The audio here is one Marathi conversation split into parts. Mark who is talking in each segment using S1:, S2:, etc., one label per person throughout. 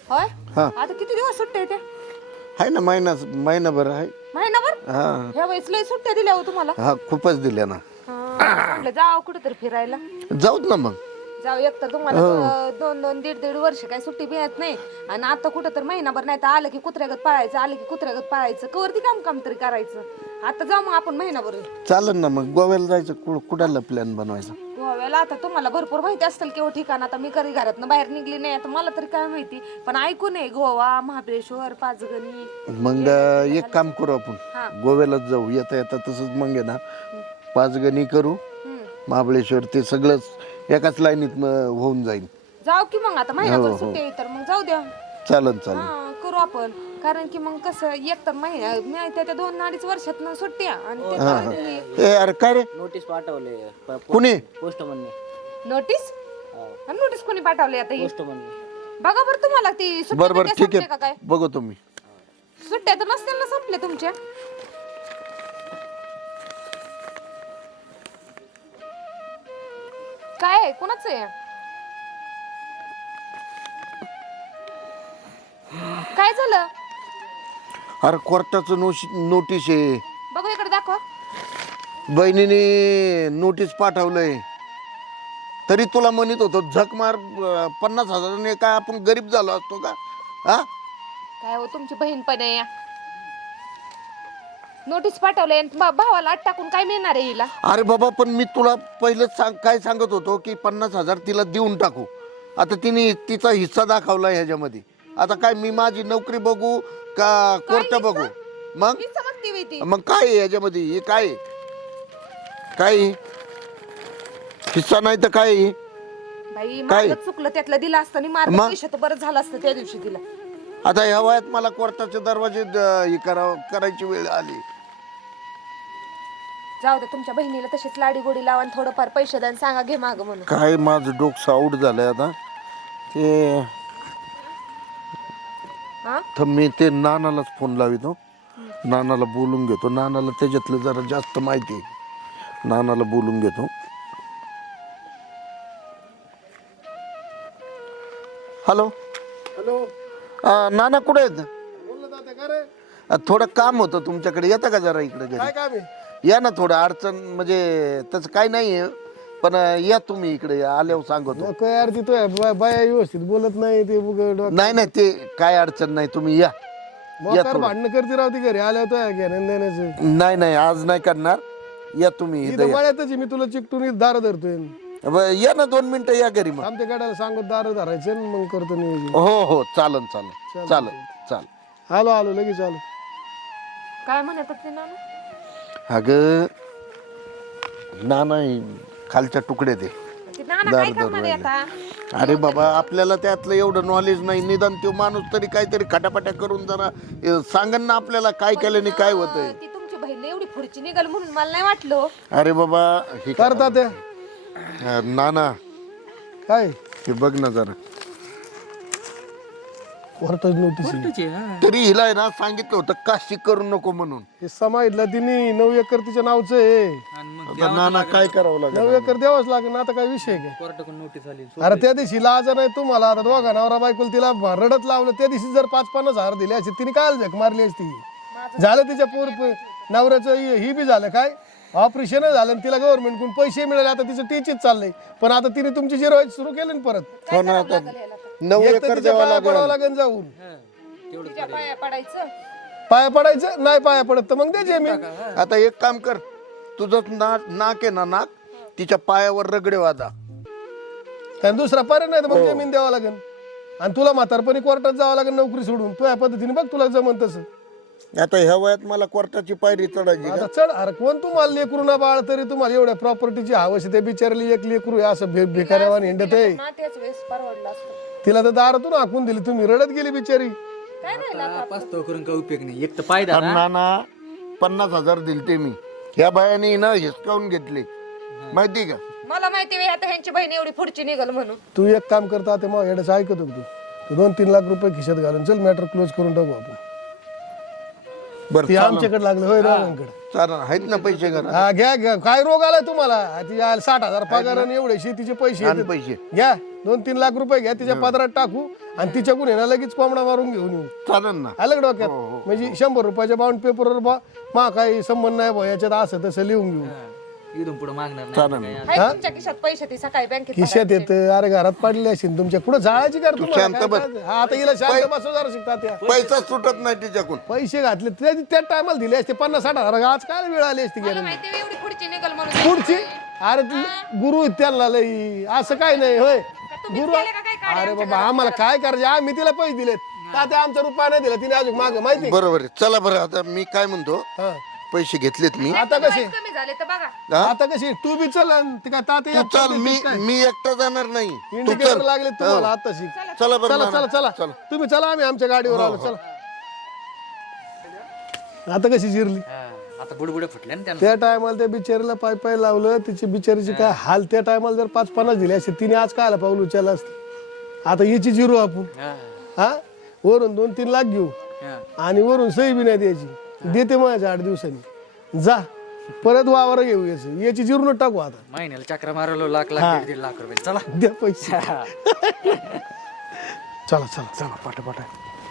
S1: होय
S2: हा.
S1: आता किती दिवस सुट्ट्या येते?
S2: आहे ना महिनाभर आहे.
S1: महिनाभर?
S2: हा
S1: ह्या वेळेस लय सुट्ट्या दिल्या हो तुम्हाला.
S2: हा खूपच दिल्या ना.
S1: म्हटलं जाव कुठेतरी फिरायला.
S2: जाऊत ना मग.
S1: जाऊ एक तर तुम्हाला 2-2 दीड वर्ष काय सुट्टी मिळत नाही आणि आता कुठं तर महिनाभर नाही तर आलं की कुत्र्यागत पाळायचं, आलं की कुत्र्यागत पाळायचं, कवरती काम तरी करायचं. आता जाऊ मग आपण महिनाभर.
S2: चालेल ना मग. गोव्याला जायचं. कुठाला प्लॅन बनवायचा?
S1: गोव्याला आता तुम्हाला भरपूर माहिती असतील केवढं ठिकाण. आता मी कधी घरातनं बाहेर निघली नाही, आता मला तरी काय माहिती, पण ऐकून आहे गोवा, महाबळेश्वर, पाचगणी.
S2: मग एक काम करू आपण, गोव्यालाच जाऊ. येता येता तसंच मग आहे ना पाचगणी करू, महाबळेश्वर, ते सगळंच एकाच लाईनीत होऊन जाईल.
S1: जाऊ की मग आता महिनाभर सुट्टी आहे तर मग जाऊ द्या.
S2: चालेल चालेल.
S1: हा करू आपण. कारण की मग कसं एक तर महिना मी त्या 2-2.5 वर्षात सुट्टी आणि
S2: ए अरे काय रे?
S3: नोटीस पाठवले
S2: कुणी?
S3: पोस्टमनने.
S1: नोटीस? नोटीस कोणी पाठवली आता ही?
S3: पोस्टमनने.
S1: बघा बरं तुम्हाला ती
S2: बरोबर
S1: सुट्ट्या
S2: ठीक
S1: संपल्या का
S2: आहे,
S1: काय?
S2: बघू तुम्ही.
S1: सुट्ट्या तर नसतील ना संपल्या तुमच्या? काय आहे कोणाचं आहे? काय झालं?
S2: अरे कोर्टाचं नोटीस आहे.
S1: बघू इकडे दाखवा.
S2: बहिणीने नोटीस पाठवलंय. तरी तुला म्हणत होतो झक मार 50,000 काय आपण गरीब झालो असतो का? हा
S1: काय हो तुमची बहीण पण आहे. नोटीस पाठवलंय आणि भावाला आत टाकून काय मिळणार आहे हिला?
S2: अरे बाबा, पण मी तुला पहिलेच काय सांगत होतो की 50,000 तिला देऊन टाकू. आता तिने तिचा हिस्सा दाखवला ह्याच्यामध्ये. आता काय मी माझी नोकरी बघू का कोर्ट बघू? मग
S1: हीच समजती होय ती.
S2: मग काय आहे ह्याच्यामध्ये? हे काय आहे? काय आहे? हिस्सा नाही तर काय आहे?
S1: बाई माझं चुकलं, त्यातलं दिलं असतं आणि मार्ग पैशाचं बरं झालं असतं त्या दिवशी तिला.
S2: आता ह्या वयात मला कोर्टाचे दरवाजे हे करायची वेळ आली.
S1: जाऊ दे, तुमच्या बहिणीला तशीच लाडी गोडी लावा आणि थोडंफार पैसे द्या आणि सांगा घे माग म्हणून.
S2: काय माझं डोकं आऊट झालंय आता. ते
S1: हा
S2: तर मी ते नानालाच फोन लावितो. नानाला बोलून घेतो. नानाला त्याच्यातलं जरा जास्त माहिती आहे. नानाला बोलून घेतो. हॅलो हॅलो, नाना कुठे आहेत? थोडं काम होतं तुमच्याकडे. येतं का जरा इकडे घरी? या ना. थोडं अडचण म्हणजे तसं काही नाही आहे, पण या तुम्ही इकडे. आल्यावर सांगतो.
S4: काय यार तिथं बाया व्यवस्थित बोलत नाही ते
S2: नाही नाही, ते काय अडचण नाही, तुम्ही या.
S4: मोकार भांडणं करते राहते घरी आल्या होत्या घेण्यान देण्याचं.
S2: नाही नाही, आज नाही करणार. या तुम्ही इथं
S4: इथं
S2: या.
S4: मळ्यातच आहे, मी तुला चिकटून दार धरतोय.
S2: या ना 2 मिनिटं या घरी मग.
S4: आमच्या गाड्याला सांगत दार धरायचे आणि मग करतो नियोजन.
S2: हो हो, चालन चालन चालन चाल.
S4: आलो आलो लगेच आलो.
S1: काय म्हणत होते नाना?
S2: अगं नाना खालच्या तुकडे ते
S1: ते नाना काय करणार आहे आता?
S2: अरे बाबा, आपल्याला त्यातलं एवढं नॉलेज नाही. निदान तो माणूस तरी काहीतरी खटापट्या करून जरा सांगन ना आपल्याला काय केल्याने काय होतंय.
S1: ती तुमची बहीण एवढी पुढची निघाल म्हणून मला नाही वाटलं.
S2: अरे बाबा, हे
S4: करता त्या
S2: नाना
S4: काय
S2: हे बघ ना जरा.
S4: कोर्टाची नोटीस
S2: तरी हिला आहे ना सांगितलं होतं काशी करू नको म्हणून.
S4: हे समाजला तिने 9 एकर तिच्या नावचं आहे.
S2: आता नाना काय करावं
S4: 9
S2: लागेल?
S4: एकर द्यावंच लागेल ना. आता काय विषय काय?
S3: कोर्टाकडून नोटीस आली.
S4: अरे त्या दिवशी लाज नाही तुम्हाला. आता दोघा नवरा बायकोला तिला रडत लावलं. त्या दिवशी जर 5-50 हजार दिले असते तिने काय झक मारली असती. झालं तिच्या नवऱ्याचं ही बी झालं काय ऑपरेशन झालं आणि तिला गव्हर्नमेंटकडून पैसे मिळाले. आता तिचं टीचीच चाललंय. पण आता तिने तुमची जिरवायची सुरू केली ना परत.
S2: हो ना, आता 9
S4: एक तर
S2: एकर
S4: तिच्या
S2: द्यावं
S4: पाया पडावं
S2: लागेल.
S4: लागेल जाऊन.
S1: तिच्या पाया पडायचं.
S4: पाया पडायचं नाही, पाया पडत तर मग दे जमीन.
S2: आता एक काम कर, तुझं नाक आहे ना, नाक तिच्या पायावर रगडे वाजा.
S4: कारण दुसरा पर्याय नाही तर मग जमीन द्यावं लागेल. आणि तुला म्हातारपणी कोर्टात जावं लागेल नोकरी सोडून. तू या पद्धतीने बघ तुला जमन तसं.
S2: आता ह्या वयात मला कोर्टाची पायरी चढायची का?
S4: आता चढ. अरे कोण तुम्हाला लेकरू ना बाळ तरी तुम्हाला एवढ्या प्रॉपर्टीची हवस आहे. ते बिचारली एक लेकरू आहे असं भिकाऱ्यावान हिंडत आहे.
S1: ना त्याच वेळेस परवडलं असतं.
S4: तिला तर दारातून हाकून दिली तुम्ही. रडत गेली बिचारी.
S1: काय राहिलं?
S3: पास्तव करून काय उपयोग नाही. एक तर पायदा
S2: अरे नाना 50,000 दिलते मी. ह्या बायाने ना हिसकावून घेतले, माहिती का?
S1: मला माहिती आहे आता ह्यांची बहीण एवढी पुढची निघाल म्हणून.
S4: तू एक काम करता ते मग येण्याचं ऐकत होतो तू 2-3 लाख रुपये खिशात घालून चल मॅटर क्लोज करून टाकू आपण.
S2: बरं
S4: ती आमच्याकडे लागलं होय रावांकडे.
S2: चालेल, आहेत ना पैसे घरा?
S4: हा घ्या घ्या. काय रोग आलाय तुम्हाला? ती 60,000 पगार आणि एवढे शेतीचे पैसे
S2: आणि
S4: येतात.
S2: पैसे
S4: घ्या 2-3 लाख रुपये घ्या तिच्या पदरात टाकू आणि तिच्याकडून येणार लगेच कोंबडा मारून घेऊन येऊ.
S2: चालेल ना.
S4: आलं का डोक्यात? म्हणजे 100 रुपयाच्या बाउंड पेपरवर बा मा काही संबंध नाही बा याच्यात असं तसं लिहून घेऊ.
S3: इथून पुढे मागणार नाही
S2: चालेल.
S1: हाय तुमच्या खिशात पैसे ते सकाळी बँकेत
S4: खिशात येत अरे घरात पडले असेल तुमच्या पुढे जाळाची कर
S2: शांत बस.
S4: आता हिला शांत बसव जरा शिकतात त्या
S2: पैसा सुटत नाही तिच्याकडून.
S4: पैसे घातले त्या टायमाला दिले असते 50-60 हजार. आज काय वेळ आली असती
S1: मला
S4: गेली
S1: माहिती आहे, एवढी पुढची निघल म्हणून
S4: पुढची. अरे ती गुरु त्यांना लई असं काय नाही होय गुरु.
S1: केलं का काय काढे
S4: अरे बाबा आम्हाला काय करायचे आम्ही तिला पैसे दिलेत तात्या आमचा रुपया नाही दिला तिने अजून माग माहिती
S2: बरोबर आहे. चला बरं आता मी काय म्हणतो,
S4: हा.
S2: पैसे घेतलेत मी.
S4: आता कसे
S1: कमी झाले तर बघा.
S4: आता कशी तू बी चल आणि ती काय तात्या
S2: तू
S4: एकटा
S2: चल,
S4: देतेस काय?
S2: मी एकटा जाणार नाही. तू
S4: इंडिकेटर
S2: चल.
S4: लागले तुम्हाला आता शिक.
S2: चला बरं
S4: चला
S2: नाना.
S4: चला चला तुम्ही चला आम्ही आमच्या गाडीवर आलो चला. आता कशी जिरली
S3: आता बुडबुडे फुटले ना त्यांना.
S4: त्या टायमाला त्या बिचारीला पाय पाय लावलं तिची बिचारीची काय हाल. त्या टायमाला जर 5-50 दिले असते तिने आज काय पाऊल उचलला असते. आता याची जिरू आपण
S3: हा,
S4: हा वरून 2-3 लाख घेऊ
S3: हा.
S4: आणि वरून सही बी नाही द्यायची. देते माझ्या 8 दिवसांनी जा परत वावर घेऊ याची जिरून टाकू. आता
S3: महिन्याला चक्र मारलो लाख लाख 1.5 लाख रुपये. चला
S4: द्या पैसे. चला चला चला पाठा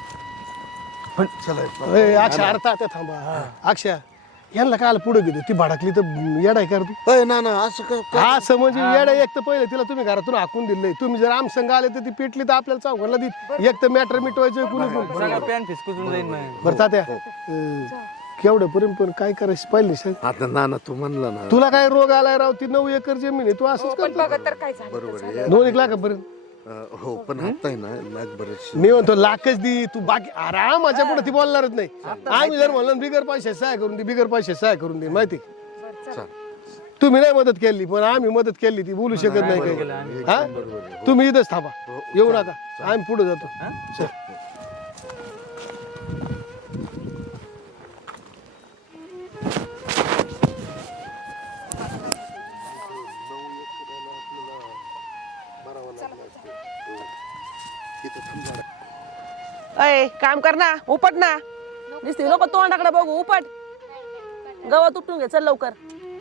S4: चला. अक्षय अर्था त्या थांबा. अक्षय यांना काय पुढे गेलो ती भडकली तर येडाय कर तू.
S2: अय नाना असं का?
S4: असं म्हणजे येडा. एक तर पहिले तिला तुम्ही घरातून हाकून दिलंय. तुम्ही जर आम संघ आले तर ती पेटली तर आपल्याला चौघांना देत. एक तर मॅटर मिटवायचं कुणी पण.
S3: सगळा पॅन फिसकून जाईल मग.
S4: बरं तात्या केवढं पर्यंत पण काय करायचं पहिले सांग.
S2: आता नाना तू म्हणला ना
S4: तुला काय रोग आलाय राव ती 9 एकर जमीन आहे तू असंच
S1: पण
S4: करतो.
S1: बघा तर काय झालं.
S2: बरोबर आहे.
S4: 2-1 लाखापर्यंत
S2: हो पण आता आहे ना लाख बरंच.
S4: मी म्हणतो लाखच दे तू बाकी आराम माझ्या पुढे ती बोलणारच नाही. आम्ही जर म्हणलं बिगर पैसे सहाय करून दे बिगर पैसे सहाय करून दे माहिती. तुम्ही नाही मदत केली पण आम्ही मदत केली ती बोलू शकत नाही काही. हा तुम्ही इथंच थांबा येऊ नका आम्ही पुढे जातो. चल.
S5: अय काम कर ना उपट ना दिसते नको तोंडाकडे बघू उपट गवत उपटून घे चल लवकर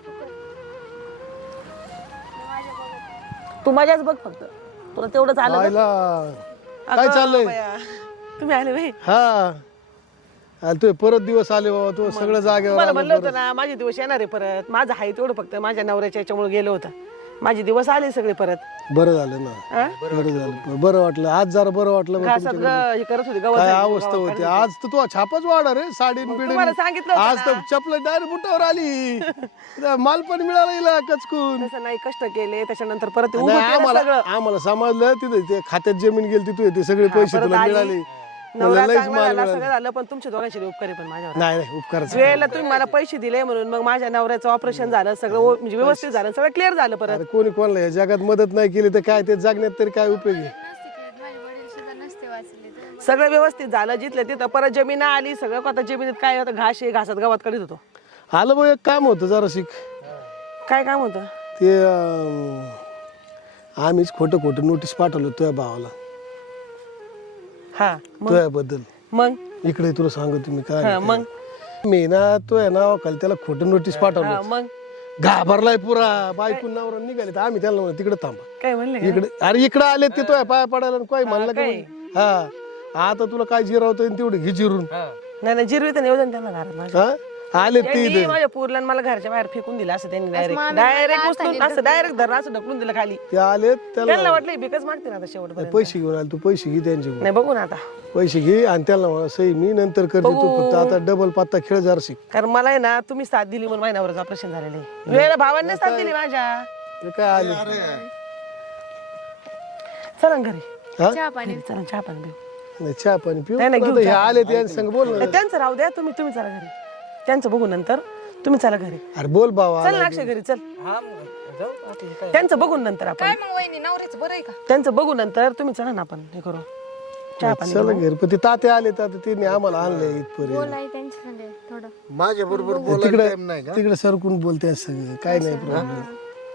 S5: तू मजाच बघ फक्त तुला तेवढंच आलं ना?
S4: आयला काय
S5: अगं
S4: चाललंय
S5: बया, तुम्ही आले भाई
S4: हा आले तू परत दिवस आले बाबा तू सगळं जागेवर
S5: मला
S4: आलं
S5: म्हणलं
S4: परत.
S5: होतं ना माझे दिवस येणार आहे परत माझं हाय तेवढं फक्त माझ्या नवऱ्याच्या याच्यामुळे गेलो होतं माझे दिवस आले सगळे परत
S4: बरं झालं ना
S5: हा?
S4: बरं झालं बरं वाटलं आज जरा बरं वाटलं मग
S5: घासात
S4: तुमच्याकडे.
S5: हे करत होते गवत
S4: काय
S5: झाली,
S4: अवस्था
S5: गवत
S4: होती
S5: काढत
S4: आज तर तू छापच वाढा रे साडी
S5: तुम्हाला सांगितलं होतं
S4: आज तर
S5: ना.
S4: चपल डायरेक्ट बुटावर आली माल पण मिळाला हिला कचकून.
S5: तसं नाही कष्ट केले त्याच्यानंतर परत ते उभं
S4: नाही,
S5: केलं
S4: आम्हाला
S5: सगळं
S4: आम्हाला समजलं तिथे ते खात्यात जमीन गेली तू ते सगळे पैसे
S5: परत
S4: तुला
S5: आली.
S4: मिळाले
S5: नवरा
S4: लयच
S5: चांगला
S4: माल
S5: झाला
S4: मिळाला.
S5: सगळं झालं पण तुमच्या दोघांची उपकार आहे पण माझ्यावर
S4: नाही नाही उपकारच
S5: वेळेला तुम्ही मला पैसे दिले म्हणून मग माझ्या नवऱ्याचं ऑपरेशन झालं सगळं म्हणजे व्यवस्थित झालं सगळं क्लिअर झालं परत
S4: अरे कोणी कोणाला या जगात मदत नाही केली तर काय ते जगण्यात तरी काय उपयोग आहे.
S6: माझे वडील सुद्धा नसते वाचले
S5: सगळं व्यवस्थित झालं जिथलं तिथं परत जमीन आली सगळं आता जमिनीत काय होतं घास आहे घासात गवत काढत होतो
S4: आलं बघ एक काम होतं जरा शिक
S5: काय काम होतं
S4: ते आम्हीच खोटं खोटं नोटीस पाठवलं तुझ्या भावाला
S5: हा
S4: तुझ्याबद्दल
S5: मग
S4: इकडे तुला सांगतो मी काय
S5: हा, मग
S4: मी ना तो आहे ना खाली त्याला खोटं नोटीस
S5: हा,
S4: पाठवलं
S5: मग
S4: घाबरलाय पुरा बायकून नवरा निघाले तर आम्ही त्याला म्हणलं तिकडे थांबा
S5: काय म्हणले का?
S4: इकडे अरे इकडे आले ते तो पाया पडायला आणि काय म्हणलं का
S5: काय?
S4: म्हणे? हा आता तुला काय जिरावतं तेवढे घे जिरून
S5: नाही नाही जिरवी तर नियोजन त्यांना घरात माझ्या
S4: हा आले ते
S5: त्यांनी माझ्या पूरला मला घरच्या बाहेर फेकून दिलं असं त्यांनी डायरेक्ट उचलून असं डायरेक्ट धरलं असं ढकलून दिलं खाली
S4: ते आले त्याला
S5: त्यांना वाटलं बिकच मागते ना आता शेवटपर्यंत
S4: पैसे घेऊन आले तू पैसे घे त्यांच्याकडून
S5: नाही बघू ना आता
S4: पैसे घे आणि त्याला म्हणा सही मी नंतर करते तू फक्त आता डबल पत्ता खेळ जरा शिक
S5: कारण मला आहे ना तुम्ही साथ दिली म्हणून माझ्या नवऱ्याचं ऑपरेशन झालेलं आहे वेळेला भावांनी साथ दिली माझ्या
S4: हे काय आले
S5: चला ना घरी
S4: हा
S6: चहा पाणी
S5: चला चहा पाणी पिऊ
S4: नाही चहा पाणी पिऊ
S5: नाही, नाही,
S4: पण
S5: घेऊ
S4: आता हे
S5: चहा.
S4: आले ते संग बोल ना
S5: नाही, त्यांचं राहू द्या तुम्ही तुम्ही चला घरी त्यांचं बघू नंतर तुम्ही चला घरी
S4: अरे बोल बाबा
S5: चल ना अक्षय घरी चल
S3: हा मग जाऊ आता हे काय.
S5: त्यांचं बघू नंतर आपण
S1: काय मग वहिनी नवऱ्याचं बरं आहे का.
S5: त्यांचं बघू नंतर तुम्ही चला ना आपण हे करू चहा पाणी
S4: चल घरी पण ते ताते आले तर तिने आम्हाला आणले इथपर्यंत
S6: बोलाय त्यांच्या संगे थोडं
S2: माझ्या बरोबर बोलायला
S4: तिकडे
S2: टाइम नाही का?
S4: तिकडे सरकून बोलते सगळं काय नाही प्रॉब्लेम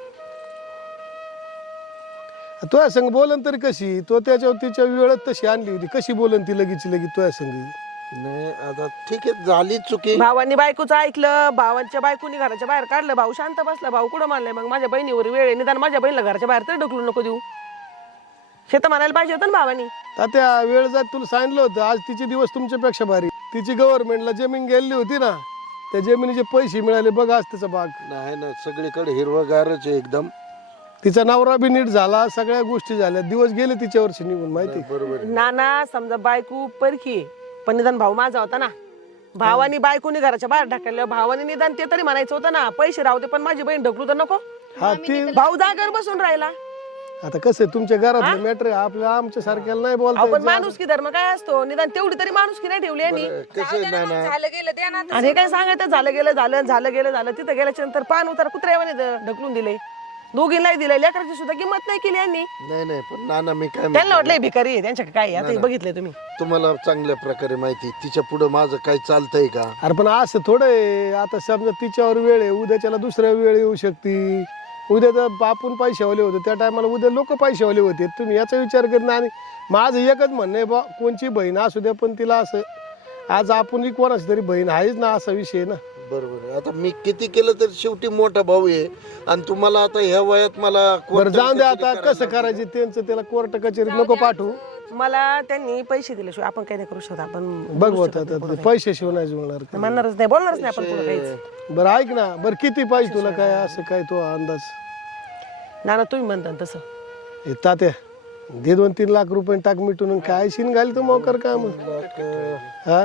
S4: तुझ्या संग बोलन तरी कशी तो त्याच्यावर तिच्या वेळेत तशी आणली होती कशी बोलन ती लगेच तुझ्या संग
S2: नाही आता ठीक आहे झाली चुकी.
S5: भावांनी बायकोचं ऐकलं भावांच्या बायकोनी घराच्या बाहेर काढलं भाऊ शांत बसला भाऊ कुठं मानलाय मग माझ्या बहिणीवर वेळ आहे निदान माझ्या बहिणीला घराच्या बाहेर तरी ढकलू नको देऊ हे तर म्हणायला पाहिजे होतं ना भावानी.
S4: तात्या वेळ जात तुला सांगितलं होतं, आज तिचे दिवस तुमच्यापेक्षा भारी. तिची गव्हर्नमेंटला जमीन गेली होती ना, त्या जमिनीचे पैसे मिळाले बघ आज तिचा भाग.
S2: नाही ना, सगळीकडे हिरवगारच आहे एकदम.
S4: तिचा नवरा बी नीट झाला, सगळ्या गोष्टी झाल्या, दिवस गेले तिच्या वर्षी निघून माहिती.
S2: बरोबर आहे.
S5: नाना समजा बायको परकी आहे, पण निदान भाऊ माझा होता ना. भावानी बायकोनी घराच्या बाहेर ढकललं, भावानी निदान ते तरी म्हणायचं होतं ना, पैसे राहू दे पण माझी बहीण ढकलू तर नको.
S4: हा ती
S5: भाऊ जागेवर बसून राहिला.
S4: आता कसं आहे, तुमच्या घरातलं मॅटर आपल्या आमच्या सारख्याला नाही
S5: आपण
S4: बोलता.
S5: माणूस की धर्म काय असतो, निदान तेवढी तरी माणूस की नाही ठेवली यांनी.
S2: कसं आहे नाना,
S1: झालं गेलं द्या ना.
S5: आणि हे काय सांगायचं, झालं गेलं झालं तिथं गेल्याच्या नंतर पान उतार कुत्र्यावाने ढकलून दिले, दोघींनाही दिले, लेकराची सुद्धा किंमत नाही केली यांनी.
S2: नाही पण नाना मी काय
S5: त्यांना वाटलंय भिकारी आहे, त्यांच्या काय आहे, आता हे बघितलंय तुम्ही.
S2: तुम्हाला चांगल्या प्रकारे माहिती, तिच्या पुढे माझं काय चालतंय का?
S4: अरे पण असं थोडं आहे, आता समजा तिच्यावर वेळ आहे, उद्याच्याला दुसऱ्या वेळ येऊ शकते. उद्या तर आपण पैशावाले होते त्या टायमाला, उद्या लोक पैशावाले होते. तुम्ही याचा विचार करत नाही. आणि माझं एकच म्हणणं आहे बा, कोणची बहीण असू द्या पण तिला असं, आज आपण कोणाची तरी बहीण आहेच ना, असा विषय आहे ना.
S2: बरोबर आहे. आता मी किती केलं तर शेवटी मोठा भाऊ आहे, आणि तुम्हाला आता ह्या वयात मला
S4: बरं जाऊन द्या आता, कसं करायचे त्यांचं, त्याला कोर्ट कचेरीत नको पाठवू.
S5: मला त्यांनी पैसे दिल्याशिवाय आपण काही नाही करू शकत. आपण
S4: बघ होता पैसे शिवाय नाही जुळणार का?
S5: म्हणणारच नाही, बोलणारच नाही आपण पुढे काहीच.
S4: बरं ऐक ना, बरं किती पाहिजे तुला, काय असं काय तो अंदाज?
S5: नाना तुम्ही म्हणता ना तसं.
S4: हे तात्या दे 2-3 लाख रुपये टाक मिटून, काय शिन घाल तो मोकर काम. हा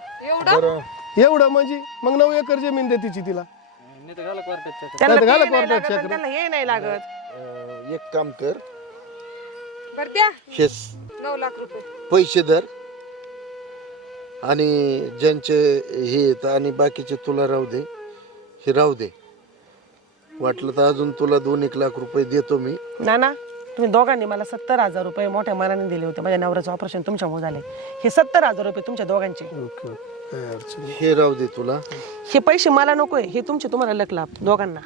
S4: एवढं म्हणजे मग 9 एकर जमीन दे तिची तिला.
S3: नाही तर घाला कोर्टात चक्र.
S5: त्यांना
S4: घाला
S5: ते नाही
S4: कोर्टात
S5: लागत आणि
S4: चक्र.
S5: त्यांना हे नाही लागत.
S2: एक काम कर,
S1: बरं द्या
S2: हे
S1: 9 लाख रुपये.
S2: पैसे धर, आणि ज्यांचे हे येत आणि बाकीचे तुला राहू दे, हे राहू दे. वाटलं तर अजून तुला 2-1 लाख रुपये देतो मी.
S5: नाना तुम्ही दोघांनी मला 70,000 रुपये मोठ्या मनाने दिले होते, माझ्या नवऱ्याचं ऑपरेशन तुमच्यामुळे झाले. हे 70,000 रुपये तुमच्या दोघांचे.
S4: ओके काय अडचण नाही.
S2: हे राहू दे तुला.
S5: हे पैसे मला नकोय, हे तुमचे तुम्हाला लक लाभ दोघांना.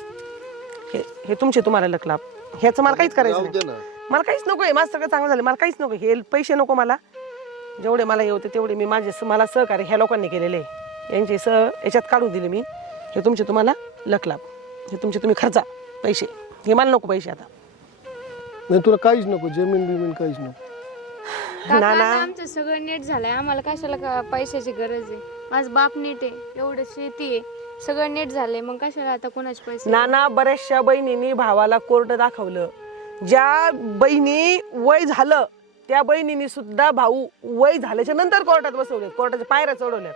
S5: हे तुमचे तुम्हाला लक लाभ, ह्याचं मला काहीच करायचं
S2: राहू दे
S5: नाही.
S2: ना.
S5: मला काहीच नकोय, माझं सगळं चांगलं झालं, मला काहीच नको. हे पैसे नको मला. जेवढे मला हे होते तेवढे मी मला सहकार्य ह्या लोकांनी केलेले आहे, यांचे याच्यात काढून दिले मी. हे तुमचे तुम्हाला लक लाभ, हे तुमचे तुम्ही खर्चा पैसे, हे मला नको पैसे आता.
S4: नाही तुला काहीच नको, जमीन बिमीन काहीच नको.
S6: काका, आता आमचं सगळं नीट झालंय, आम्हाला कशाला पैशाची गरज आहे. माझं बाप नीट आहे, एवढं शेती आहे, सगळं नीट झालंय, मग कशाला आता कोणाचे पैसे.
S5: नाना बऱ्याचशा बहिणींनी भावाला कोर्ट दाखवलं. ज्या बहिणी वय झालं त्या बहिणींनी सुद्धा भाऊ वय झाल्याच्या नंतर कोर्टात बसवले, कोर्टाच्या पायऱ्या चढवल्यात.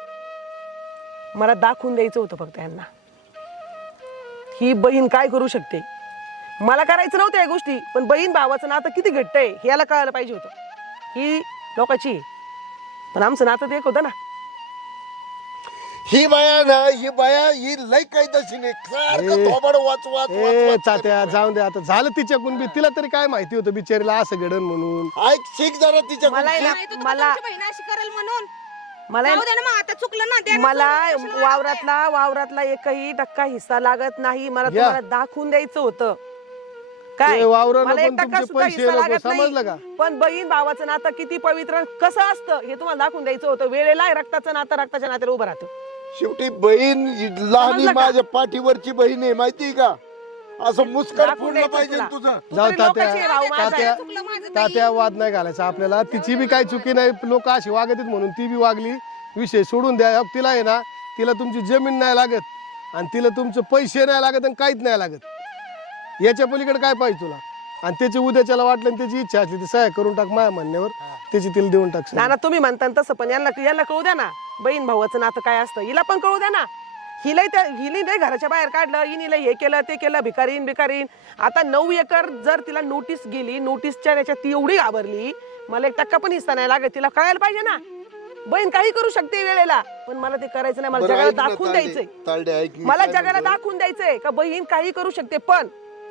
S5: मला दाखवून द्यायचं होतं फक्त यांना, ही बहीण काय करू शकते. मला करायचं नव्हतं या गोष्टी, पण बहीण भावाचं नातं किती घट्ट आहे हे याला कळायला पाहिजे होतं. ही लोकांची, पण आमचं नातं ते एक होतं ना.
S2: ही बाया ना, ही लय काही तशी नाही, सारखं थोबाड वाच
S4: ए तात्या जाऊन दे आता, झालं तिच्याकडून बी. तिला तरी काय माहिती होतं बिचारीला असं घडण म्हणून.
S2: ऐक, शिक जरा तिच्या.
S5: मला आहे ना,
S1: नाही तर तुम्ही
S5: मला
S1: तुमची बहीण अशी करेल म्हणून.
S5: मला
S1: जाऊ दे ना मग, आता चुकलं ना. द्या ना
S5: मला
S1: सोडून, कशाला
S5: वावरातला 1% हिस्सा लागत नाही. मला
S4: या.
S5: तुम्हाला दाखवून द्यायचं होतं. काय
S4: ते वावराला
S5: मला
S4: पण
S5: 1%
S4: तुमचे
S5: सुद्धा
S4: पैसे
S5: हिस्सा
S4: नको,
S5: लागत
S4: समजलं का?
S5: नाही. पण बहीण भावाचं नातं किती पवित्र आणि कसं असतं हे तुम्हाला दाखवून द्यायचं होतं. वेळेला रक्ताचं नातं रक्ताच्या नात्याला उभं राहतं.
S2: शेवटी बहीण लहानी
S5: समजलं का?
S2: माझ्या पाठीवरची बहीण आहे, माहिती का? असं मुस्कट
S5: दाखवून
S2: फोडलं
S5: द्यायचं
S2: पाहिजे
S5: तुला.
S2: तुझं.
S5: तू
S4: जाऊ
S5: तरी लोकांची आहे, भाऊ माझा आहे.
S4: तात्या
S1: चुकलं माझं.
S4: तात्या वाद नाही घालायचा आपल्याला. तिची बी काही चुकी नाही, लोक अशी वागत म्हणून ती बी वागली. विषय सोडून द्या. तिला आहे ना, तिला तुमची जमीन नाही लागत आणि तिला तुमचे पैसे नाही लागत आणि काहीच नाही लागत. याच्या पलीकडे काय पाहिजे तुला? आणि त्याची उद्याच्याला वाटलं आणि त्याची इच्छा असली ती सहाय्य करून टाक माझ्या म्हणण्यावर, त्याची तिला देऊन टाक.
S5: नाना तुम्ही म्हणता तसं, पण यांना कळू द्या ना बहीण भावाचं नातं काय असतं. हिला पण कळू द्या ना. हिला नाही घराच्या बाहेर काढलं, हिने हे केलं ते केलं, भिकारीन. आता 9 एकर जर तिला नोटीस गेली, नोटीसच्या याच्यात ती एवढी घाबरली, मला 1% पण हिस्सा नाही लागत. तिला कळायला पाहिजे ना, बहीण काही करू शकते वेळेला, पण मला ते करायचं नाही. मला
S2: बरं,
S5: जगाला
S2: ऐक ना,
S5: दाखवून द्यायचंय.
S2: तालडे, ऐक, मी
S5: मला
S2: काय
S5: जगाला
S2: म्हणतो?
S5: दाखवून द्यायचंय का बहीण काही करू शकते, पण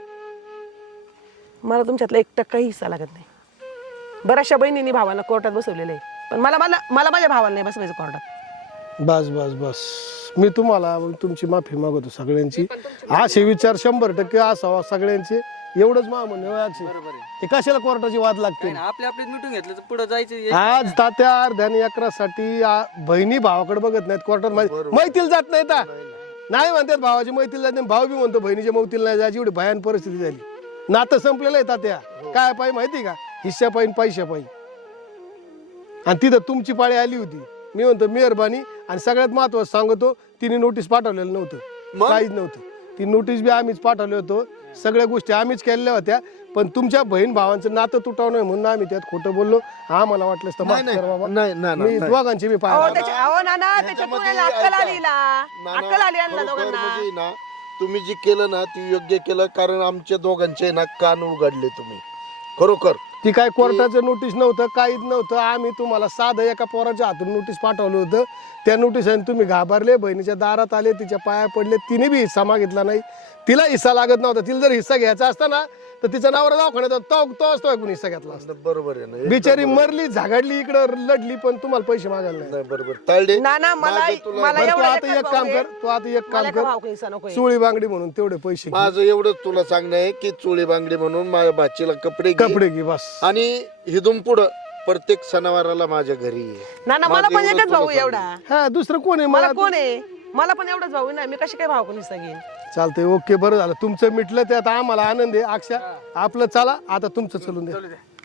S5: मला तुमच्यातला 1% हिस्सा लागत नाही. बऱ्याचशा बहिणींनी भावाला कोर्टात बसवलेलं आहे, पण मला माझ्या भावाला नाही बसवायचं कोर्टात.
S4: बस मी तुम्हाला तुमची माफी मागवतो सगळ्यांची. असे विचार 100% असावा सगळ्यांचे, एवढंच मा म्हणणे.
S3: बरोबर आहे.
S4: हे कशाला कोर्टाची वाद लागते?
S3: काय ना, आपले मिटून घेतलं तर पुढे जायचं.
S4: आज तात्या अर्ध्याने एकरासाठी बहिणी भावाकडे बघत नाहीत, कोर्टात मैतील जात नाहीत. नाही म्हणतात भावाची मैतील जात नाही, भाव बी म्हणतो बहिणीच्या मैतील नाही जायची. एवढी भयान परिस्थिती झाली. नातं संपलेलं आहे तात्या. काय पाहिजे माहिती का, हिस्सा पाहिजे पैशा पाहिजे. आणि तिथं तुमची पाळी आली होती. मी म्हणतो मेहरबानी. आणि सगळ्यात महत्वाचं सांगतो, तिने नोटीस पाठवलेलं नव्हतं, काहीच नव्हतं. ती नोटीस बी आम्हीच पाठवले होतो, सगळ्या गोष्टी आम्हीच केलेल्या होत्या. पण तुमच्या बहीण भावांचं नातं तुटावं नाही म्हणून आम्ही त्यात खोटं बोललो. आम्हाला वाटलं असतं माफ कर बाबा. मी दोघांची मी पाय
S5: अहो नाना त्याच्यातून याला अक्कल आली ना, अक्कल आली यांना दोघांना.
S2: म्हणजे ना तुम्ही जे केलं ना ते योग्य केलं, कारण आमच्या दोघांचे ना कान उघडले तुम्ही खरोखर.
S4: ती काय कोर्टाचं नोटीस नव्हतं, काहीच नव्हतं. आम्ही तुम्हाला साधं एका पोराच्या हातून नोटीस पाठवलं होतं. त्या नोटीसने तुम्ही घाबरले, बहिणीच्या दारात आले, तिच्या पाया पडले. तिने बी हिस्सा मागितला नाही. तिला हिस्सा लागत नव्हता. तिला जर हिस्सा घ्यायचा असता ना तर तिचा नावर दवाखान्यात तो असतो कोणी हिस्सा घेतला असता.
S2: बरोबर आहे ना,
S4: बिचारी मरली, झागडली, इकडं लढली, पण तुम्हाला पैसे मागायला नाही.
S2: नाही बरोबर. तायडे
S5: नाना मला
S4: बरं, तू आता एक काम कर, चोळी बांगडी म्हणून तेवढे पैसे घे.
S2: माझं एवढंच तुला सांगणं आहे की चोळी बांगडी म्हणून माझ्या भाचीला कपडे
S4: घे बस.
S2: आणि हिदून पुढं प्रत्येक सणावाराला माझ्या घरी ये.
S5: नाना मला पण एकच भाऊ एवढा.
S4: हा दुसरं कोण आहे
S5: मला
S4: मला?
S5: कोण आहे? मला पण एवढाच भाऊ आहे ना. मी कशी काय भाऊ कोणी सांगेन?
S4: चालतंय, ओके, बरं झालं तुमचं मिटलं. ते आता आम्हाला आनंद आहे. अक्षा आपलं चला आता, तुमचं चलून दे.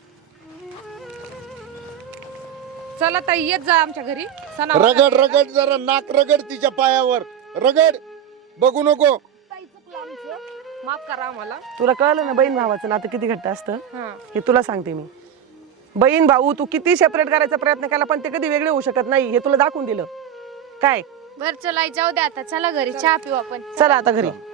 S1: चला ताई येत जा आमच्या घरी सणा.
S2: रगड रगड जरा नाक रगड तिच्या पायावर रगड, बघू नको.
S1: ताई चुकलं आमचं, माफ करा आम्हाला.
S5: तुला कळलं ना बहीण भावाचं नातं किती घट्ट असतं?
S1: हा.
S5: हे तुला सांगते मी. बहीण भाऊ तू किती सेपरेट करायचा प्रयत्न केला पण ते कधी वेगळे होऊ शकत नाही, हे तुला दाखवून दिलं. काय
S6: बरं चला आई, जाऊ दे आता, चला घरी चहा पिऊ आपण.
S5: चला आता घरी.